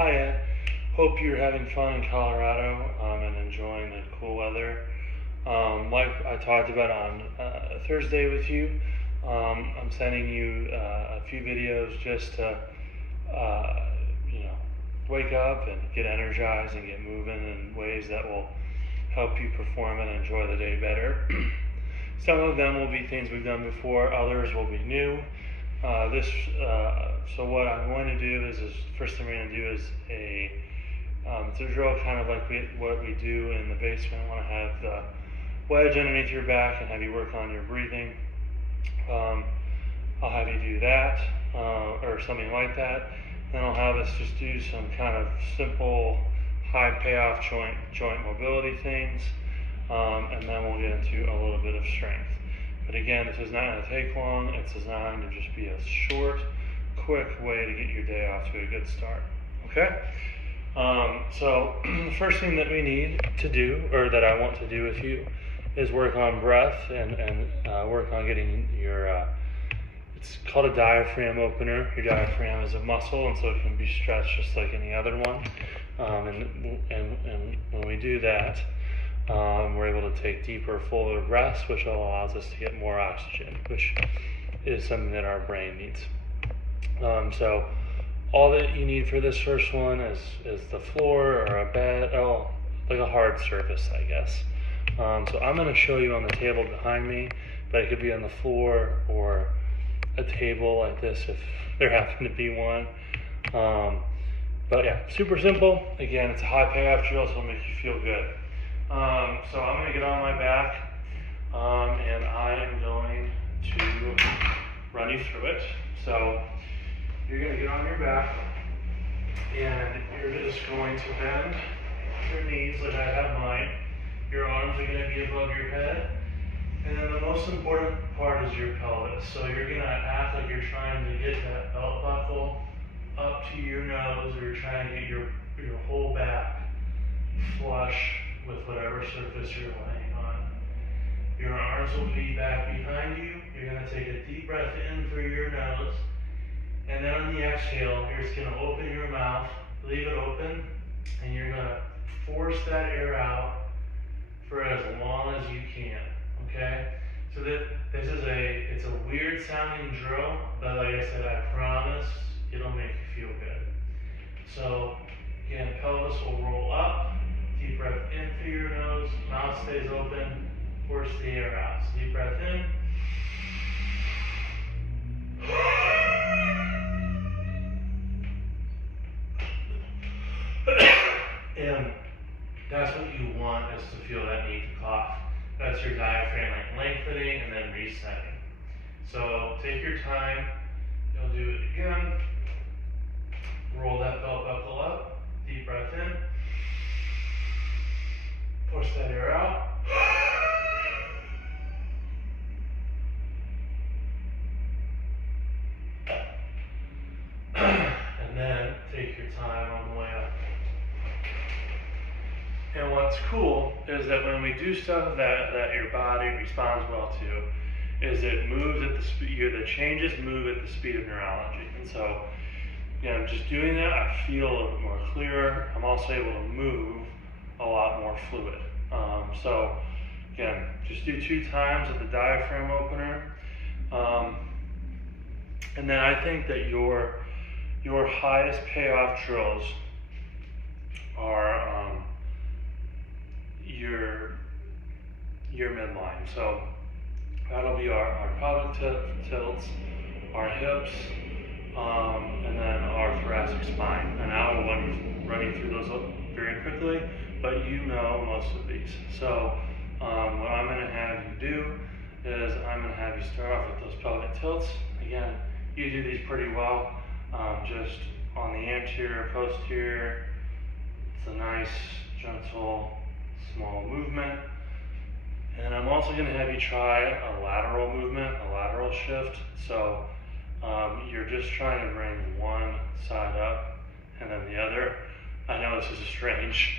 Hiya. Hope you're having fun in Colorado and enjoying the cool weather. Like I talked about on Thursday with you, I'm sending you a few videos just to, wake up and get energized and get moving in ways that will help you perform and enjoy the day better. Some of them will be things we've done before, others will be new. So what I'm going to do is first thing we're going to do is it's a drill kind of like what we do in the basement. I want to have the wedge underneath your back and have you work on your breathing. I'll have you do that or something like that. Then I'll have us just do some kind of simple high payoff joint mobility things, and then we'll get into a little bit of strength. But again, this is not going to take long. It's designed to just be a short, quick way to get your day off to a good start. Okay? So the first thing that we need to do, or that I want to do with you, is work on breath and work on getting your, it's called a diaphragm opener. Your diaphragm is a muscle, and so it can be stretched just like any other one. And when we do that, we're able to take deeper, fuller breaths, which allows us to get more oxygen, which is something that our brain needs. So all that you need for this first one is the floor or a bed, like a hard surface, I guess. So I'm going to show you on the table behind me, but it could be on the floor or a table like this if there happened to be one. But yeah, super simple. Again, it's a high payoff drill, so it'll make you feel good. So I'm going to get on my back, and I am going to run you through it. So you're going to get on your back, and you're just going to bend your knees like I have mine. Your arms are going to be above your head. And then the most important part is your pelvis. So you're going to act like you're trying to get that belt buckle up to your nose, or you're trying to get your whole back flush with whatever surface you're laying on. Your arms will be back behind you. You're going to take a deep breath in through your nose. And then on the exhale, you're just going to open your mouth, leave it open, and you're going to force that air out for as long as you can. Okay? So it's a weird sounding drill, but like I said, I promise it'll make you feel good. So again, pelvis will roll up, deep breath in through your nose, mouth stays open, force the air out. So deep breath in. And that's what you want, is to feel that need to cough. That's your diaphragm lengthening and then resetting. So take your time. You'll do it again. Roll that belt buckle up. Deep breath in. Push that air out. And then take your time on the way up. And what's cool is that when we do stuff that your body responds well to, is it moves at the speed, the changes move at the speed of neurology. And so, just doing that, I feel a little bit more clearer. I'm also able to move a lot more fluid. So again, just do 2 times at the diaphragm opener. And then I think that your highest payoff drills are your midline. So that'll be our pelvic tilts, our hips, and then our thoracic spine. And I will run you through those very quickly, but you know most of these. So what I'm going to have you do is I'm going to have you start off with those pelvic tilts. Again, you do these pretty well, just on the anterior, posterior. It's a nice, gentle, small movement. And I'm also going to have you try a lateral movement, a lateral shift. So you're just trying to bring one side up and then the other. I know this is a strange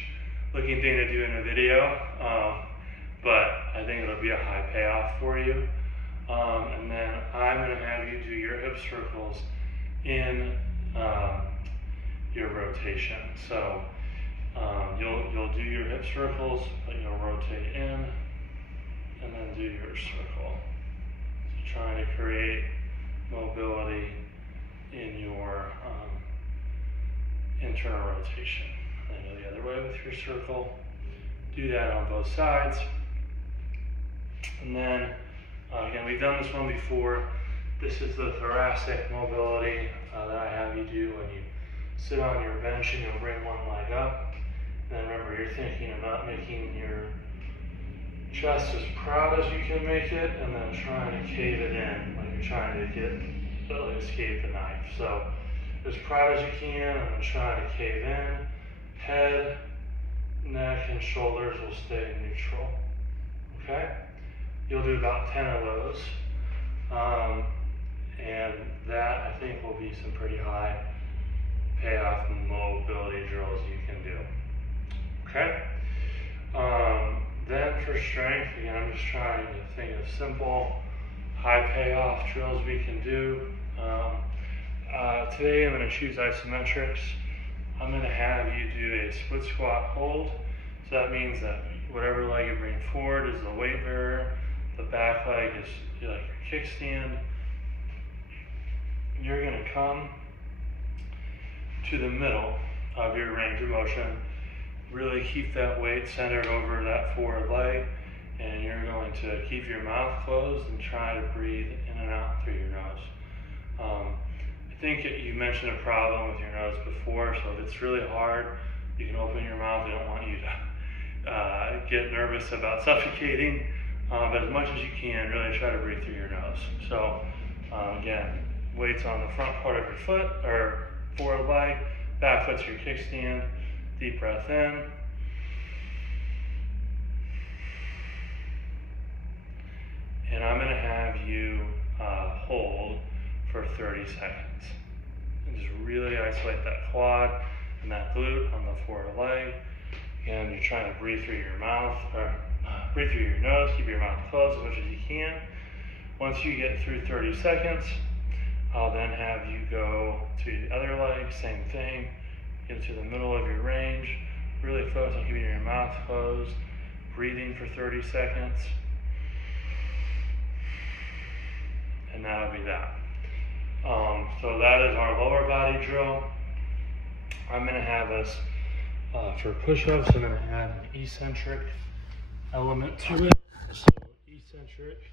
looking thing to do in a video, but I think it'll be a high payoff for you. And then I'm going to have you do your hip circles in your rotation. So you'll do your hip circles, but you'll rotate in and then do your circle. So trying to create mobility in your internal rotation. And go the other way with your circle. Do that on both sides. And then, again, we've done this one before. This is the thoracic mobility that I have you do when you sit on your bench and you'll bring one leg up. And then remember, you're thinking about making your chest as proud as you can make it, and then trying to cave it in, like you're trying to escape the knife. So as proud as you can, and then trying to cave in. Head, neck, and shoulders will stay neutral. Okay? You'll do about 10 of those. And that, I think, will be some pretty high payoff mobility drills you can do. Okay? Then for strength, again, I'm just trying to think of simple, high payoff drills we can do. Today I'm going to choose isometrics. I'm going to have you do a split squat hold. So that means that whatever leg you bring forward is the weight bearer, the back leg is like your kickstand. You're going to come to the middle of your range of motion. Really keep that weight centered over that forward leg, and you're going to keep your mouth closed and try to breathe in and out through your nose. I think you mentioned a problem with your nose before, so if it's really hard, you can open your mouth. I don't want you to get nervous about suffocating, but as much as you can, really try to breathe through your nose. So again, weights on the front part of your foot, or forward leg, back foot's your kickstand. Deep breath in. And I'm going to have you hold for 30 seconds. And just really isolate that quad and that glute on the forward leg. Again, you're trying to breathe through your mouth, or breathe through your nose, keep your mouth closed as much as you can. Once you get through 30 seconds, I'll then have you go to the other leg, same thing. Get to the middle of your range. Really focus on keeping your mouth closed. Breathing for 30 seconds. And that'll be that. So that is our lower body drill. I'm going to have us, for push-ups, I'm going to add an eccentric element to it. So eccentric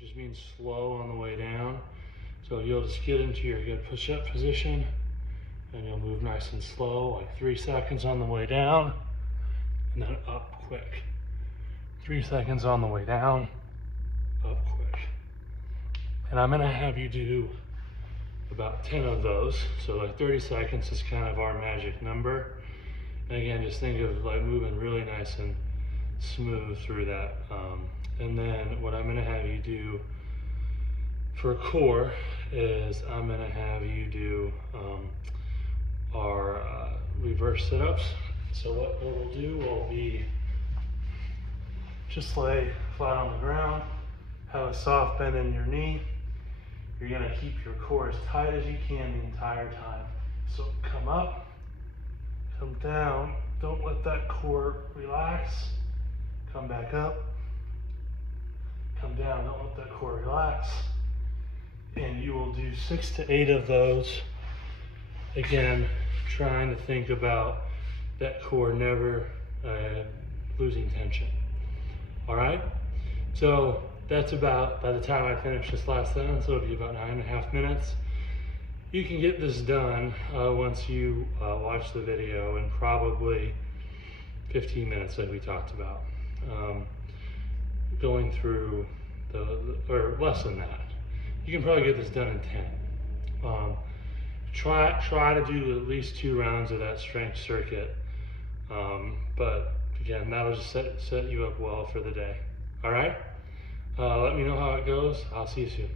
just means slow on the way down. So you'll just get into your good push-up position, and you'll move nice and slow, like 3 seconds on the way down, and then up quick. 3 seconds on the way down, up quick. And I'm gonna have you do about 10 of those. So like 30 seconds is kind of our magic number. And again, just think of like moving really nice and smooth through that. And then what I'm gonna have you do for core is I'm gonna have you do our reverse sit-ups. So what we'll do will be just lay flat on the ground, have a soft bend in your knee. You're gonna keep your core as tight as you can the entire time. So come up, come down, don't let that core relax. Come back up, come down, don't let that core relax. And you will do 6 to 8 of those. Again, trying to think about that core never losing tension. All right? So that's about, by the time I finish this last sentence, it'll be about 9.5 minutes. You can get this done once you watch the video in probably 15 minutes like we talked about. Going through or less than that. You can probably get this done in 10. Try to do at least 2 rounds of that strength circuit. But again, that'll just set you up well for the day. All right? Let me know how it goes. I'll see you soon.